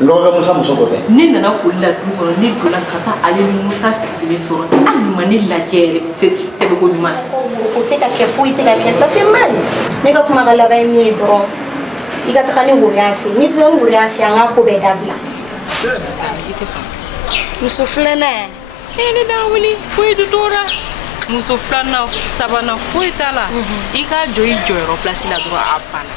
Ndoga Musa musokote. Ni nana fulla dugo ni dola kata ali Musa sibile so. Ali mani lajere c'est beaucoup de mal. Ko te ka ke fuite ka ke ça fait mal. Ne ka kuma kala ba mi dron. Ika takani nguri afi. Ni tsan nguri afi anga ko be dabla. Muso flana. Ni da wuli foi du dora. Muso flana sabana foi tala. Ika joyi joyro place la droit à pana.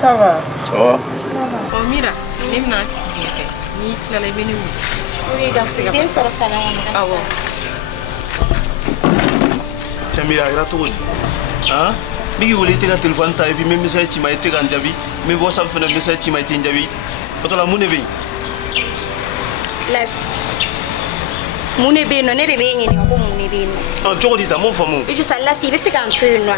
Ça va. Oh mira, ni na sikire. Ni kala beni wu. Oui, gasi bien sur salon. Ah bon. Chamira gratuit. Hein? Bigi wole te ka téléphone ta fi même message ci may te kan jabi, mais bo sa fa message ci may te jabi. Parce que la mune be. Las. Mune be no ne de be ngini ko mune be no. On jogodi ta mo famu. E just Allah si be se kan to no.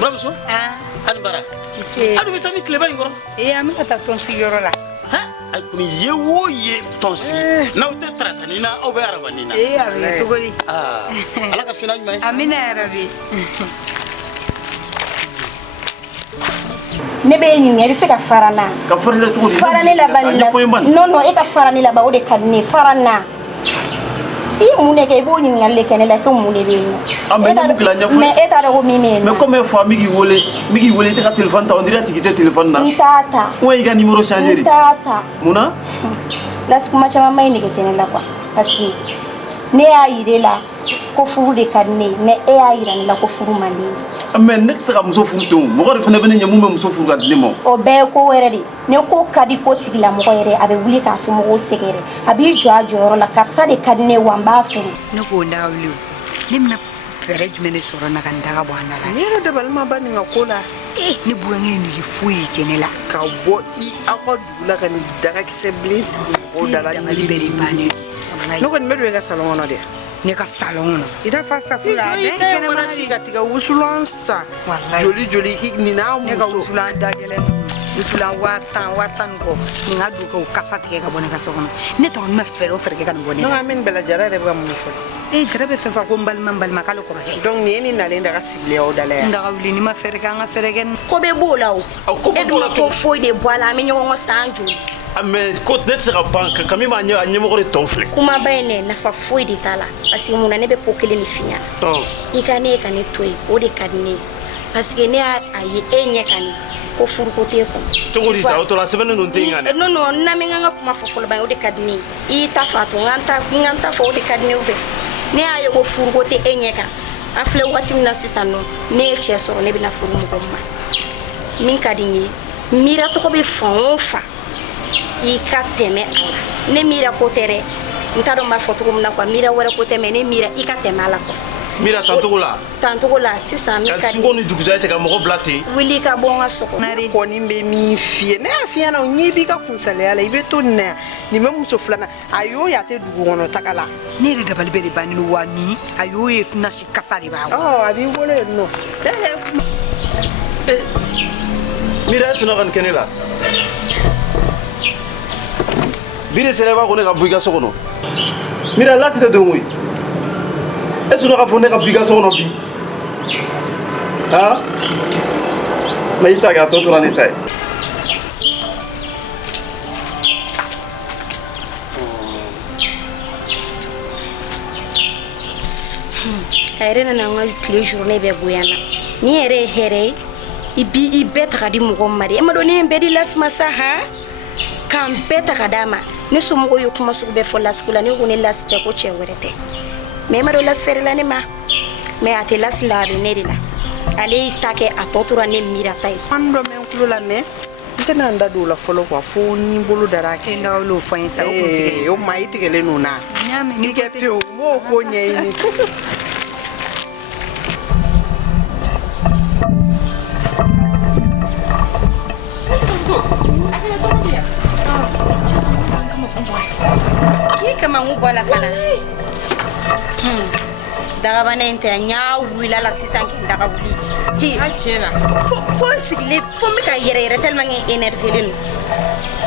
Bramso? Ah, An bara. c'est. Adu bitami kleba ngoro. Ami ka ta ton sigoro la. Ha? Ay kuni yewo ye tonsi. Na ute tratani na obe arabani na. Abi tugoli. Ah. Ala ka sinaj may. Amina ya Rabbi. Ne be ngini be se ka farana. Ka farila to. Farane la balila. Non, e ka farane la ba o de kadne farana. I mune ke bo ni ngalle kenela ko mune be no. Mais eta da ko mimi. Mais comme famille migi wole te ka téléphone ta on dirait que tu téléphone na. Tata. Ou il ga numéro changé. Tata. Muna? Las kuma chama mai ne ke kenela kwa. Parce que ne ya irela ko furu de kadne mais e ya ira la ko furu mani. Mais net sera muso furu to. Mo ko fana bene nyamu me muso furu ga dimo. O be ko were di. Ne ko kadi ko tigila mo ko yere abe wuli ka so mo ko segere. Abi jo la karsa de kadne wamba furu. Ne ko ndawlu. Nimna fere jumene soro na kan daga bwana la. Nero de balma bani ngakola. Ni buange ni fui kenela. Ka bo I ako dula kan daga kise bliss o dala ni liberi bani. No ko medo ga salon ono de. Ne ka salon ono. Ita fasa fura de kene mana shi ga tiga usulansa. Wallahi joli ni na mu. Ne ka usulan dagelen. Usulan watan ko. Ni ngadu ko kafati ke ka bone ka sokono. Ne toron me fere o fere ke kan bone. No amin bela jara de ba mu fo. Jarabe fe fa ko mbal makalo ko ke. Donc ni ni na le ndaga sile o dala. Ndaga wuli ni ma fere ka nga fere gen. Ko be bola o. Ko be bola to foi de bola mi nyongo sanju. Mais ko net sera banque kami ma nya nyemo ko tonfle. Kuma bayne na fa foi de tala. Parce que muna ne be ko kele ni finya. Ikane kane toy o de kadne. Parce que ne ayi enye kane. Ko furu ko te ko. Togodi ta to la semaine non te ngane. Non na mi nganga kuma fofolo ba o de kadne. I ta fa to nganta fo o de kadne o ve. Ne ayo ko furu ko te enye kan. Afle wati mina sisano ne che soro ne bina furu mo ko ma. Min kadingi mira to ko be fa. I ka teme ala. Ne mira ko tere. Ntado ma foto ko na kwa mira wara ko teme ne mira I ka teme ala ko. Mira tantogola. Tantogola sisa mi ka ngo ni duguza te ka mo blati. Wili ka bonga soko. Nari ko ni be mi fie. Ne afia na nyi bi ka kunsale ala ibe to na. Ni me muso fulana ayo ya te dugu wono takala. Ne re dabal be bani no wani ayo e fina shi kasari ba. Oh abi wole no. Mira suna kan kenela. Bire sereba ko ne ka buiga sokono. Mira la sita de ngui. Est-ce que nous avons une application non plus? Ah? Mais il t'a gâté tout en détail. Aire na nga les journées be boyana. Ni ere here i beta kadi mo mari. E ma doni be di las masa ha? Kan beta kadama. Ni sumo yo kuma su be fo las kula ni ko ni las te ko che werete. mais ma do las fere la ne ma mais a te las la be ne de la ale y'i ta kɛ a tɔ tora ne mira ta ye an dɔ mɛn kulo la mɛ n tɛna n da don o la fɔlɔ quoi fo ni n bolo dara a kisɛ n'aw fɔ n sa o kun tigɛ o ma i tigɛlen don na n'i kɛ pewu n b'o ko ɲɛɲini k'i kama n bɔ la fana dagabana in tɛ n y'a wulila la sisan k'i daga wuli fo n sigilen fo n bɛ ka yɛrɛ tellement que énervelen don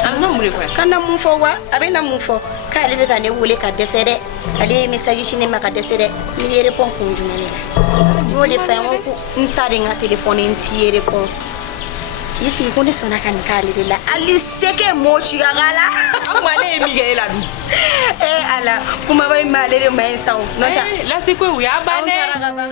Alna mun de fɔ kana mun fɔ wa a bɛ na mun fɔ k'ale bɛ ka ne wele ka dɛsɛ dɛ ale ye message ci ne ma ka dɛsɛ dɛ n ye répond kun jumɛn ne la n y'o de fɛ n ko n ta de n ka téléphone n t'i ye répond k'i sigi ko ne sɔnna ka nin k'ale de la hali se kɛ mɔɔ ci ka k'a la an ko ale ye min kɛ e la dun ala kumaba in b'ale de ma ɲi sa o n'o tɛ lasi ko u y'a anw ban dɛ taara ka ban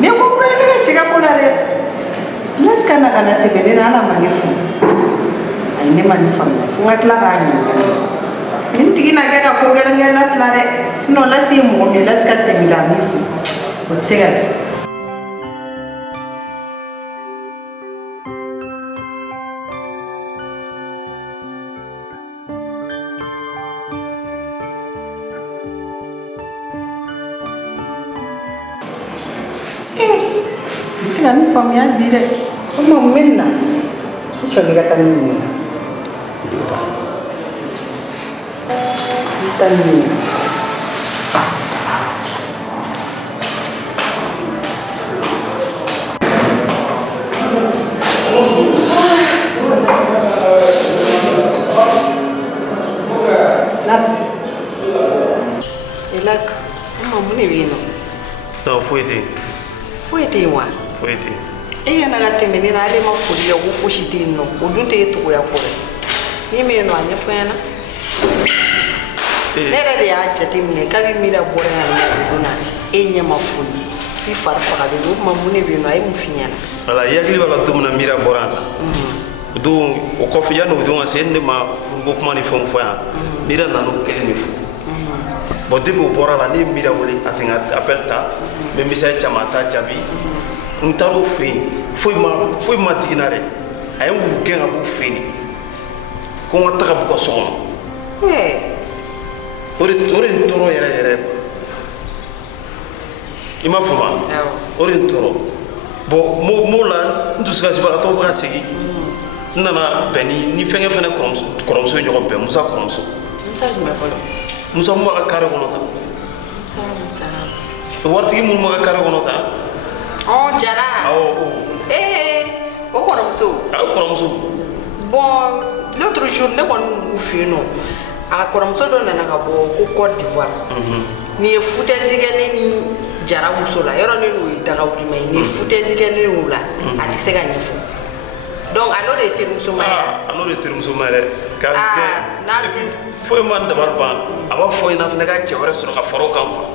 ne ko kura ne ka cɛ ka ko la dɛ ne se ka na ka na tɛmɛ ne na ala ma ne fo ayi ne ma ne faamuya fo n ka tila k'a ɲininka nin tigi na kɛ ka ko gɛrɛnkɛ lasi la dɛ sinon lasi ye mɔgɔ min ye lasi ka tɛmɛ k'a min fo o tɛ se ka kɛ Kila ni faamuya bi dɛ o ma mun bɛ nin na i sɔrɔ ne ka taa ni nin ye n taa ni nin ye Lasi Elas o ma mun de bɛ yen nɔ Non, foyi tɛ yen. foyi tɛ yen wa Foyi tɛ yen. e yana ka tɛmɛ ne na ale ma foli kɛ ko fosi tɛ yen nɔ o dun tɛ e togoya kɔrɔ min bɛ yen nɔ a ɲɛfɔ ɲɛna ne yɛrɛ de y'a jateminɛ kabi mira bɔra yan nɔ o don na e ɲɛ ma foli i fari fagalen don o tuma mun de bɛ yen nɔ a ye mun f'i ɲɛna Voilà, i hakili b'a la don min na Mira bɔra yan tan. O don o kɔfɛ yanni o don ka se ne ma furuko kuma ni fɛnw fɔ yan. Mira nana o kelen de fɔ. Bon depuis o bɔra la ne ye Mira wele a tɛ n ka appel ta n bɛ message caman t'a jaabi. N taara o fɛ yen foyi ma digin na dɛ. A ye wulu gɛn ka bɔ o fɛ yen ko n ka taga b'u ka so kɔnɔ. O de n tɔɔrɔ yɛrɛ yɛrɛ quoi. I m'a faamu wa? O de n tɔɔrɔ. Bon m'o la n dusukasibagatɔ bɛ ka segin n nana bɛn ni fɛnkɛ fɛnɛ kɔrɔmuso ye ɲɔgɔn bɛn Musa kɔrɔmuso. Musa jumɛn fɔlɔ Musa mun b'a ka carré kɔnɔ tan. Musa Waritigi minnu b'a ka carré kɔnɔ tan. Jara o kɔrɔmuso A kɔrɔmuso. bon l'autre jour ne kɔni u fɛ yen nɔ a ka kɔrɔmuso dɔ nana ka bɔ ko Côte d'Ivoire nin ye foutaise kɛ ne ni Jara muso la yɔrɔ ne n'o ye dagawulima ye nin ye foutaise kɛ ne n'o la a tɛ se ka ɲɛfɔ donc a n'o de ye terimuso ma ye A n'o de ye terimuso ma yɛrɛ. K'a gɛn foyi ma n dabali ban a b'a fɔ ɲɛna fɛnɛ ka cɛ wɛrɛ sɔrɔ ka fara o kan quoi.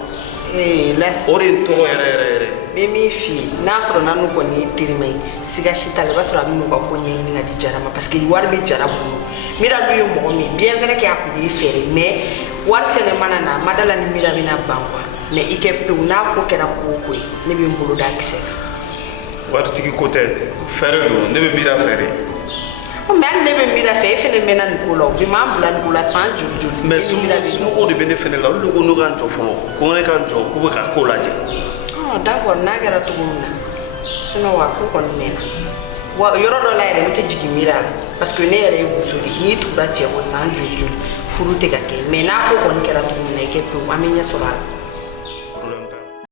Lasi O de ye n tɔɔrɔ yɛrɛ. n bɛ min f'i ye n'a sɔrɔ n'u kɔni ye terima ye siga si t'a la i b'a sɔrɔ a bɛ n'u ka ko ɲɛɲini ka di Jara ma parce que wari bɛ Jara bolo Mira dun ye mɔgɔ min bien vrai que a tun b'i fɛɛrɛ mais wari fɛnɛ mana na a ma da la ni Mira bɛna ban quoi mais i kɛ pewu n'a ko kɛra ko o ko ye ne bɛ n bolo da kisɛ la. Waritigi ko tɛ fɛɛrɛ don ne bɛ Mira fɛɛrɛ. Mais hali ne bɛ Mira fɛ e fɛnɛ mɛnna nin ko la o bi m'an bila nin ko la san joli joli. Mais somɔgɔw de bɛ ne fɛnɛ la olu de ko n'u k'an jɔ fɔlɔ ko ne k'an jɔ k'u bɛ ka ko lajɛ. D'accord n'a kɛra cogo min na sinon wa ko kɔni mɛnna wa yɔrɔ dɔ la yɛrɛ ne tɛ jigin Mira la parce que ne yɛrɛ ye muso de n'i tugura cɛ kɔ san joli joli furu tɛ ka kɛ mais n'a ko kɔni kɛra cogo min na i kɛ pewu an bɛ ɲɛ sɔrɔ a la.